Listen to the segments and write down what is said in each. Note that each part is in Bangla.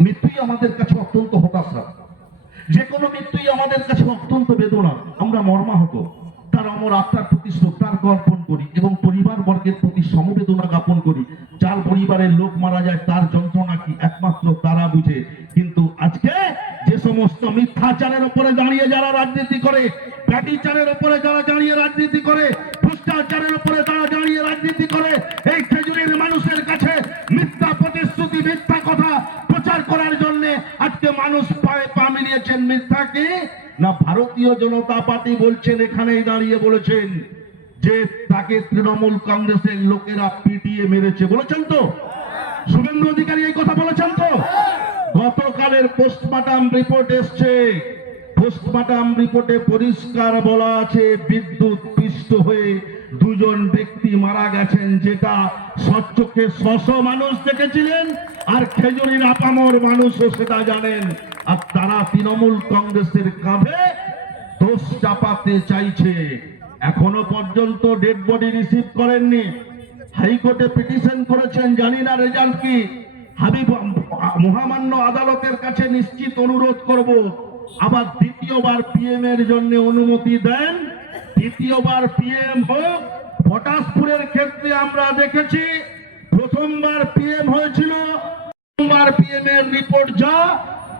মৃত্যুই আমাদের কাছে অত্যন্ত হতাশা। যে কোনো মৃত্যুই আমাদের কাছে অত্যন্ত বেদনা। আমরা মর্মাহত। তার অমর আত্মার প্রতি শ্রদ্ধার অর্পণ করি এবং পরিবার বর্গের প্রতি সমবেদনা জ্ঞাপন করি। যার পরিবারের লোক মারা যায়, তার যন্ত্রণা কি একমাত্র তারা বুঝে। কিন্তু আজকে যে সমস্ত মিথ্যাচারের উপরে দাঁড়িয়ে যারা রাজনীতি করে, ব্যাটিচারের উপরে যারা দাঁড়িয়ে রাজনীতি করে, ভ্রষ্টাচারের উপরে যারা দাঁড়িয়ে রাজনীতি করে এই খেজুরির মানুষের কাছে মিথ্যা প্রতিশ্রুতি মিথ্যা কথা প্রচার করার জন্য আজকে মানুষ পায়ে পা মিলিয়েছেন মিথ্যাকে, না ভারতীয় জনতা পার্টি বলছেন, এখানেই দাঁড়িয়ে বলেছেন যে তাকে তৃণমূল কংগ্রেসের লোকেরা পিটিয়ে মেরেছে বলেছেন তো? শুভেন্দু অধিকারী এই কথা বলেছেন তো? গতকালের পোস্টমার্টাম রিপোর্ট এসছে। পোস্টমার্টাম রিপোর্টে পরিষ্কার বলা আছে, বিদ্যুৎ পিষ্ট হয়ে দুজন ব্যক্তি মারা গেছেন, যেটা সচ্চোখে শশ মানুষ দেখেছিলেন। আর খেজুরির আপামর মানুষও সেটা জানেন। আর তারা তৃণমূল কংগ্রেসের কাঁধে দোষ চাপাতে চাইছে। এখনও পর্যন্ত ডেড বডি রিসিভ করেননি। হাইকোর্টে পিটিশন করেছেন, জানি না রেজাল্ট কি। হাবিব, মহামান্য আদালতের কাছে নিশ্চিত অনুরোধ করব, আবার দ্বিতীয়বার পিএম এর জন্য অনুমতি দেন। দ্বিতীয়বার পিএম হোক, পটাশপুরের ক্ষেত্রে আমরা দেখেছি, প্রথমবার পিএম হয়েছিল প্রথমবার পিএম এর রিপোর্ট যা,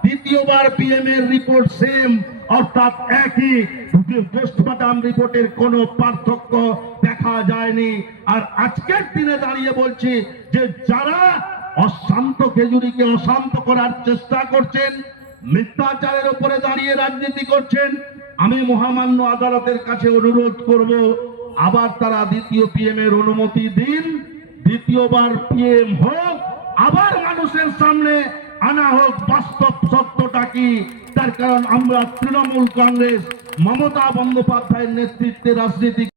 দ্বিতীয়বার পিএম এর রিপোর্ট সেম অর্থাৎ একই। পোস্টমর্টম রিপোর্টের কোনো পার্থক্য দেখা যায়নি। আর আজকের দিনে দাঁড়িয়ে বলছি যে যারা অশান্ত খেজুরিকে অশান্ত করার চেষ্টা করছেন, মিথ্যাচারের উপরে দাঁড়িয়ে রাজনীতি করছেন, আমি মহামান্য আদালতের কাছে অনুরোধ করব, আবার তারা দ্বিতীয় পিএম এর অনুমতি দিন, দ্বিতীয়বার পিএম হোক আবার মানুষের সামনে আনা হোক বাস্তব সত্যটা কি? তার কারণ আমরা তৃণমূল কংগ্রেস, মমতা বন্দ্যোপাধ্যায়ের নেতৃত্বে রাজনীতি